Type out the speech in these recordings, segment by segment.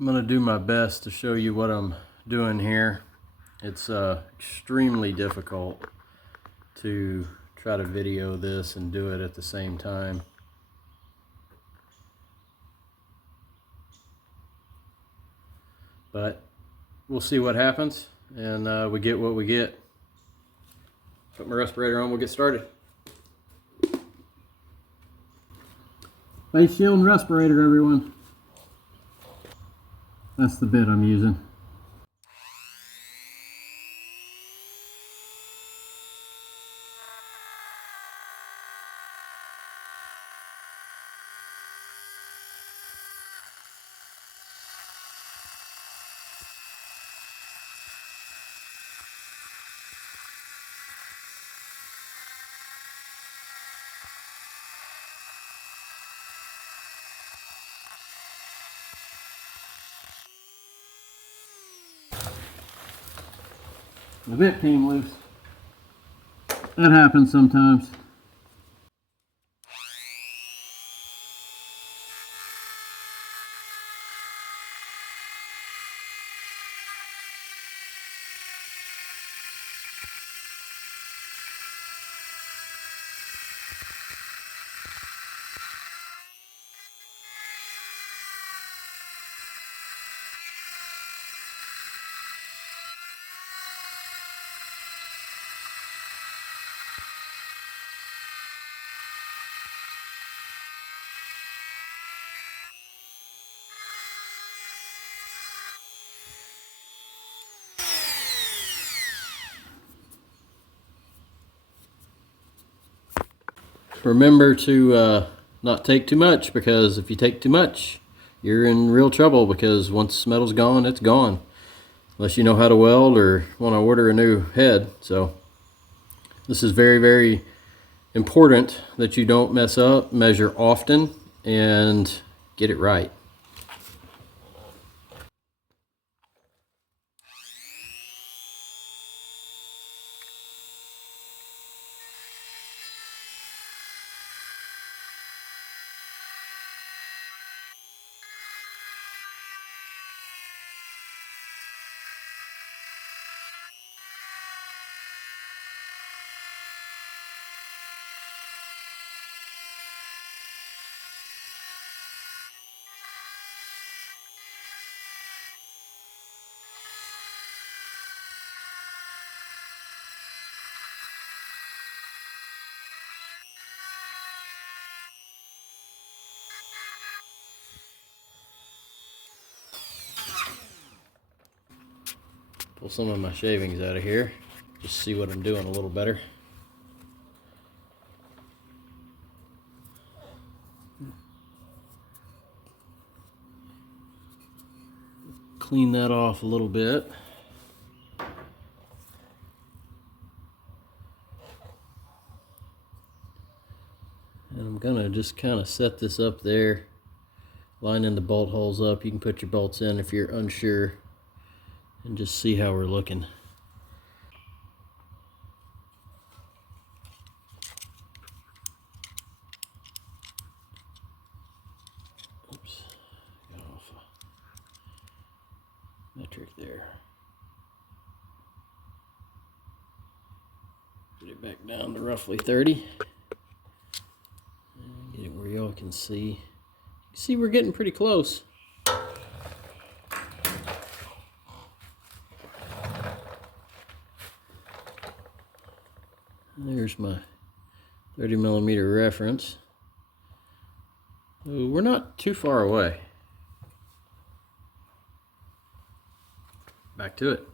I'm going to do my best to show you what I'm doing here. It's extremely difficult to try to video this and do it at the same time. But we'll see what happens, and we get what we get. Put my respirator on, we'll get started. Face shield and respirator, everyone. That's the bit I'm using. The bit came loose. That happens sometimes. Remember to not take too much, because if you take too much, you're in real trouble, because once metal's gone, it's gone. Unless you know how to weld or want to order a new head. So this is very, very important that you don't mess up, measure often, and get it right. Pull some of my shavings out of here, just see what I'm doing a little better. Clean that off a little bit. And I'm gonna just kind of set this up there, lining the bolt holes up. You can put your bolts in if you're unsure, and just see how we're looking. Oops, got off a metric there. Get it back down to roughly 30. And get it where y'all can see. See, we're getting pretty close. There's my 30mm reference. We're not too far away. Back to it.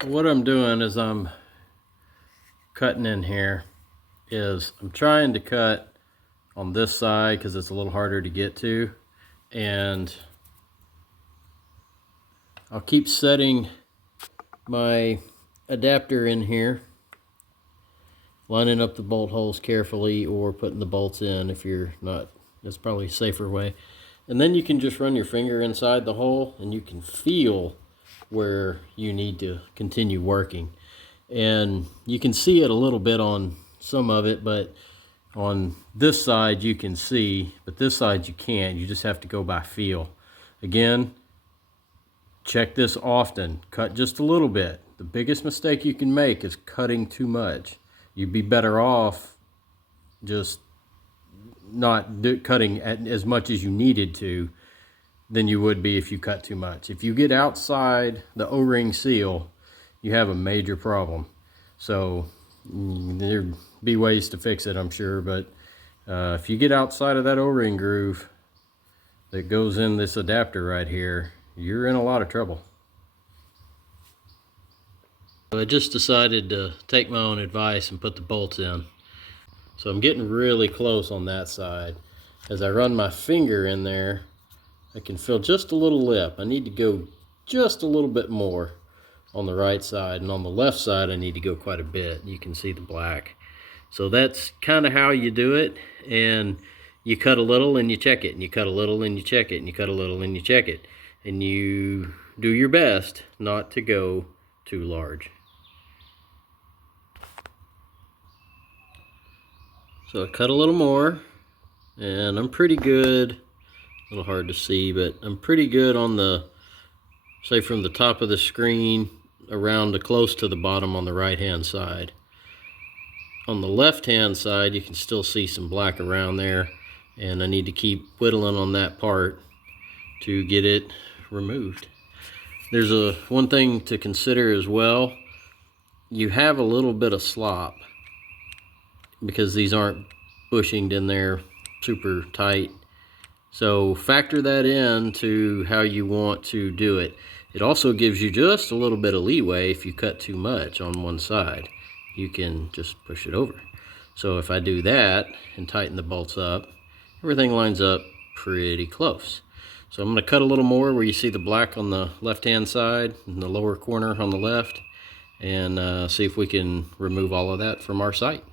So what I'm doing is I'm cutting in here. I'm trying to cut on this side because it's a little harder to get to, and I'll keep setting my adapter in here, lining up the bolt holes carefully, or putting the bolts in if you're not. That's probably a safer way. And then you can just run your finger inside the hole and you can feel where you need to continue working. And you can see it a little bit on some of it, but On this side you can see, but this side you can't. You just have to go by feel. Again, check this often. Cut just a little bit. The biggest mistake you can make is cutting too much. You'd be better off just not cutting as much as you needed to than you would be if you cut too much. If you get outside the O-ring seal, you have a major problem. So there'd be ways to fix it, I'm sure, but if you get outside of that O-ring groove that goes in this adapter right here, you're in a lot of trouble. I just decided to take my own advice and put the bolts in. So I'm getting really close on that side. As I run my finger in there, I can feel just a little lip. I need to go just a little bit more on the right side, and on the left side I need to go quite a bit. You can see the black. So that's kind of how you do it, and you cut a little and you check it, and you cut a little and you check it, and you cut a little and you check it, and you do your best not to go too large. So I cut a little more, and I'm pretty good. A little hard to see, but I'm pretty good on the, say from the top of the screen around to close to the bottom on the right hand side. On the left hand side you can still see some black around there, and I need to keep whittling on that part to get it removed. There's one thing to consider as well. You have a little bit of slop because these aren't bushinged in there super tight. So factor that in to how you want to do it. It also gives you just a little bit of leeway. If you cut too much on one side, you can just push it over. So if I do that and tighten the bolts up, everything lines up pretty close. So I'm going to cut a little more where you see the black on the left hand side and the lower corner on the left, and see if we can remove all of that from our sight.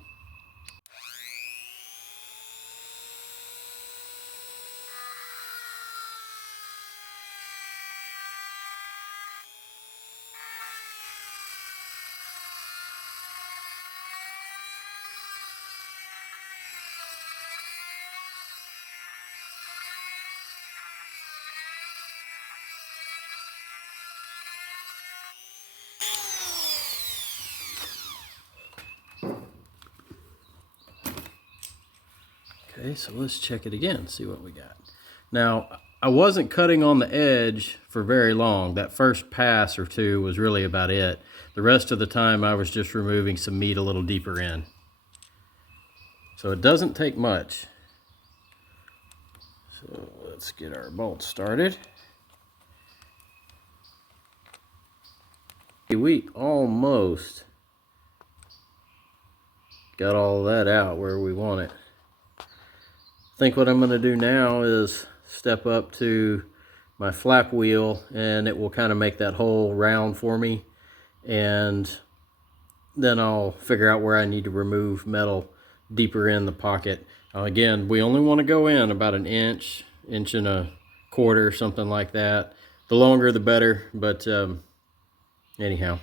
Okay, so let's check it again, see what we got. Now, I wasn't cutting on the edge for very long. That first pass or two was really about it. The rest of the time I was just removing some meat a little deeper in. So it doesn't take much. So let's get our bolts started. We almost got all that out where we want it. I think what I'm going to do now is step up to my flap wheel, and it will kind of make that hole round for me, and then I'll figure out where I need to remove metal deeper in the pocket. Again, we only want to go in about an inch, inch and a quarter, something like that. The longer the better, but anyhow,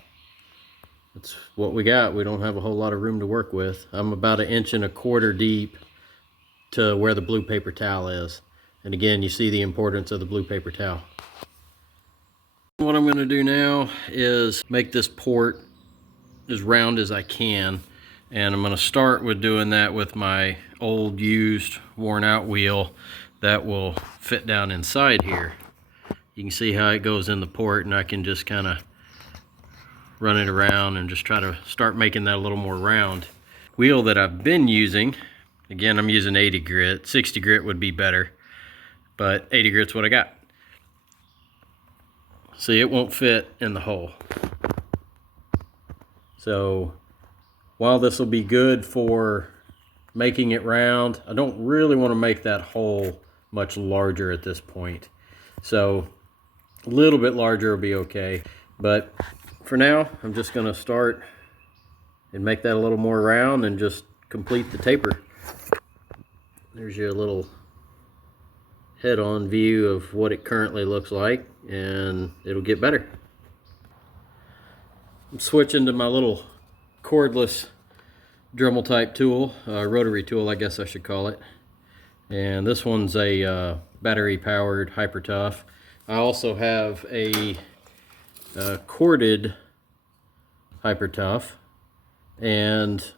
that's what we got. We don't have a whole lot of room to work with. I'm about an inch and a quarter deep to where the blue paper towel is. And again, you see the importance of the blue paper towel. What I'm going to do now is make this port as round as I can. And I'm going to start with doing that with my old used worn out wheel that will fit down inside here. You can see how it goes in the port, and I can just kind of run it around and just try to start making that a little more round. Wheel that I've been using, again, I'm using 80 grit. 60 grit would be better, but 80 grit's what I got. See, it won't fit in the hole. So while this will be good for making it round, I don't really want to make that hole much larger at this point. So a little bit larger will be okay. But for now, I'm just going to start and make that a little more round and just complete the taper. There's your little head-on view of what it currently looks like, and it'll get better. I'm switching to my little cordless Dremel type tool, rotary tool I guess I should call it. And this one's a battery powered Hyper Tough. I also have a corded Hyper Tough, and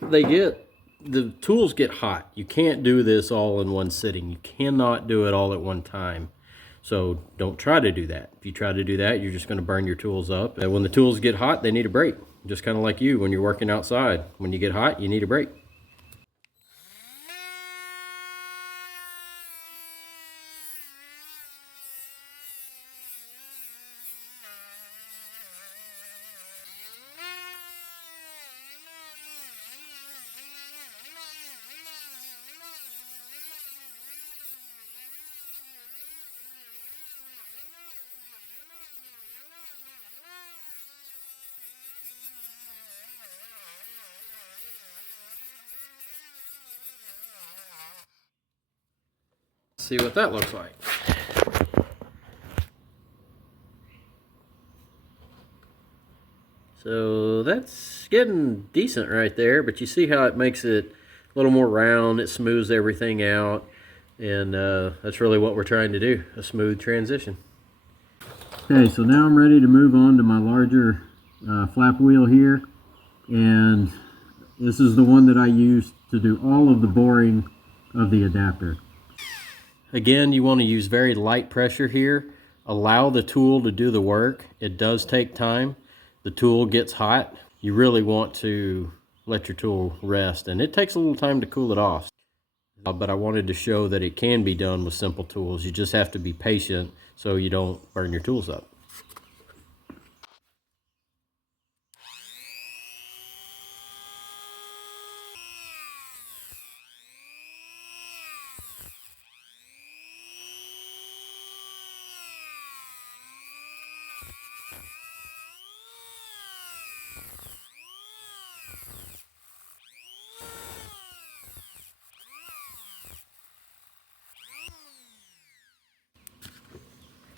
the tools get hot. You can't do this all in one sitting. You cannot do it all at one time. So don't try to do that. If you try to do that, you're just going to burn your tools up. And when the tools get hot, they need a break. Just kind of like you when you're working outside. When you get hot, you need a break. See what that looks like. So that's getting decent right there, but you see how it makes it a little more round, it smooths everything out, and that's really what we're trying to do, a smooth transition. Okay, so now I'm ready to move on to my larger flap wheel here, and this is the one that I use to do all of the boring of the adapter. Again, you want to use very light pressure here. Allow the tool to do the work. It does take time. The tool gets hot. You really want to let your tool rest, and it takes a little time to cool it off. But I wanted to show that it can be done with simple tools. You just have to be patient so you don't burn your tools up.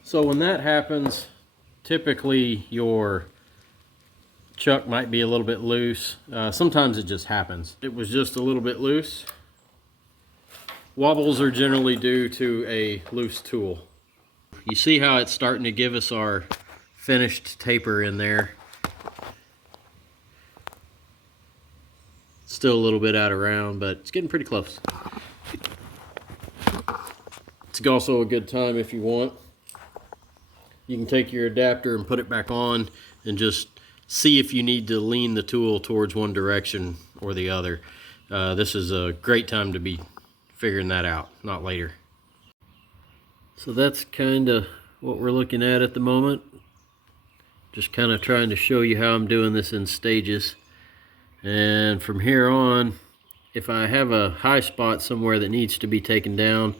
So when that happens, typically your chuck might be a little bit loose. Sometimes it just happens. It was just a little bit loose. Wobbles are generally due to a loose tool. You see how it's starting to give us our finished taper in there. Still a little bit out of round, but it's getting pretty close. It's also a good time if you want. You can take your adapter and put it back on and just see if you need to lean the tool towards one direction or the other. This is a great time to be figuring that out, not later. So that's kind of what we're looking at the moment. Just kind of trying to show you how I'm doing this in stages. And from here on, if I have a high spot somewhere that needs to be taken down,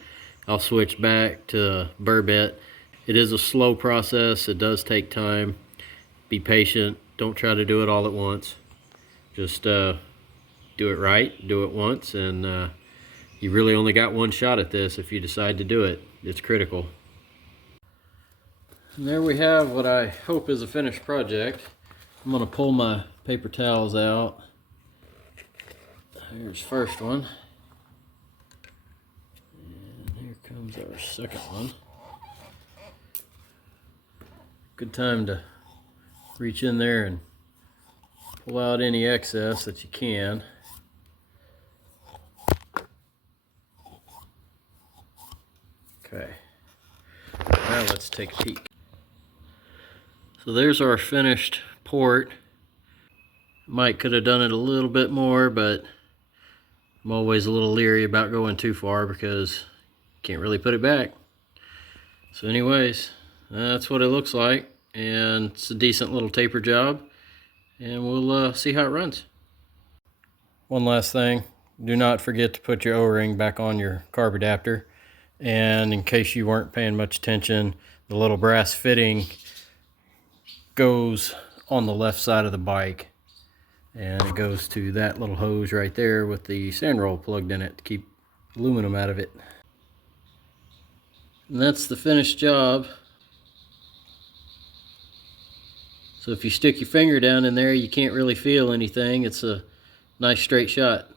I'll switch back to burr bit. It is a slow process. It does take time. Be patient. Don't try to do it all at once. Just do it right. Do it once, and you really only got one shot at this if you decide to do it. It's critical. And there we have what I hope is a finished project. I'm going to pull my paper towels out. Here's first one. And here comes our second one. Good time to reach in there and pull out any excess that you can. Okay, now let's take a peek. So there's our finished port. Might could have done it a little bit more, but I'm always a little leery about going too far because you can't really put it back. So anyways, that's what it looks like, and it's a decent little taper job, and we'll see how it runs. One last thing, do not forget to put your O-ring back on your carb adapter, and in case you weren't paying much attention, the little brass fitting goes on the left side of the bike, and it goes to that little hose right there with the sand roll plugged in it to keep aluminum out of it. And that's the finished job. So if you stick your finger down in there, you can't really feel anything. It's a nice straight shot.